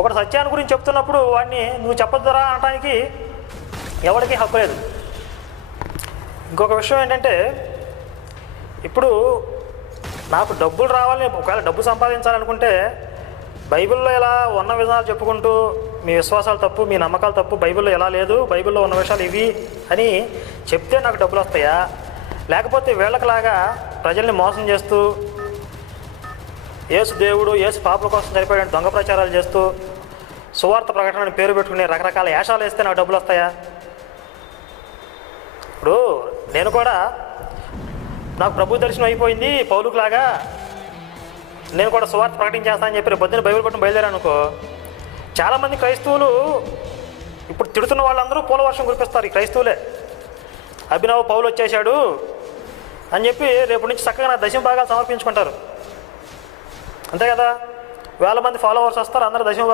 ఒకటి సత్యాన్ని గురించి చెప్తున్నప్పుడు వాడిని నువ్వు చెప్పొద్దురా అనడానికి ఎవరికి హక్కు లేదు. ఇంకొక విషయం ఏంటంటే, ఇప్పుడు నాకు డబ్బులు రావాలని, ఒకవేళ డబ్బు సంపాదించాలనుకుంటే బైబిల్లో ఇలా ఉన్న విధానాలు చెప్పుకుంటూ మీ విశ్వాసాలు తప్పు, మీ నమ్మకాలు తప్పు, బైబిల్లో ఎలా లేదు, బైబిల్లో ఉన్న విషయాలు ఇవి అని చెప్తే నాకు డబ్బులు వస్తాయా? లేకపోతే వీళ్ళకిలాగా ప్రజల్ని మోసం చేస్తూ యేసు దేవుడు, యేసు పాపల కోసం చనిపోయిన దొంగ ప్రచారాలు చేస్తూ సువార్త ప్రకటన పేరు పెట్టుకుని రకరకాల వేషాలు వేస్తే నాకు డబ్బులు వస్తాయా? ఇప్పుడు నేను కూడా నాకు ప్రభు దర్శనం అయిపోయింది పౌలుకులాగా, నేను కూడా సువార్త ప్రకటించేస్తానని చెప్పి పొద్దున్న బైబిల్ పట్టుకుని బయలుదేరాను అనుకో, చాలామంది క్రైస్తవులు ఇప్పుడు తిడుతున్న వాళ్ళందరూ పూల వర్షం కురిపిస్తారు. ఈ క్రైస్తవులే అభినవ్ పౌలు వచ్చేసాడు అని చెప్పి రేపు నుంచి చక్కగా నా దశమ భాగాలు సమర్పించుకుంటారు. అంతే కదా, వేల మంది ఫాలోవర్స్ వస్తారు, అందరూ దశమ